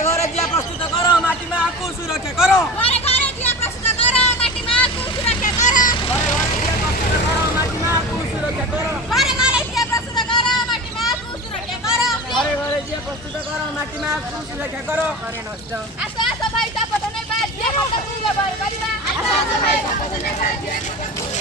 ঘরে ঘরে জিয়া প্রস্তুত করো, মাটি মাকে সুরক্ষা করো। ঘরে ঘরে জিয়া প্রস্তুত করো, মাটি মাকে সুরক্ষা করো। ঘরে ঘরে জিয়া প্রস্তুত করো, মাটি মাকে সুরক্ষা করো। ঘরে ঘরে জিয়া প্রস্তুত করো, মাটি মাকে সুরক্ষা করো। ঘরে ঘরে জিয়া প্রস্তুত করো, মাটি মাকে সুরক্ষা করো। পানি নষ্ট। আসো আসো ভাই, চাপা তো নেই ভাই, জিয়া কথা তুললে বল করিবা। আসো আসো ভাই, চাপা তো নেই ভাই, জিয়া কথা তুললে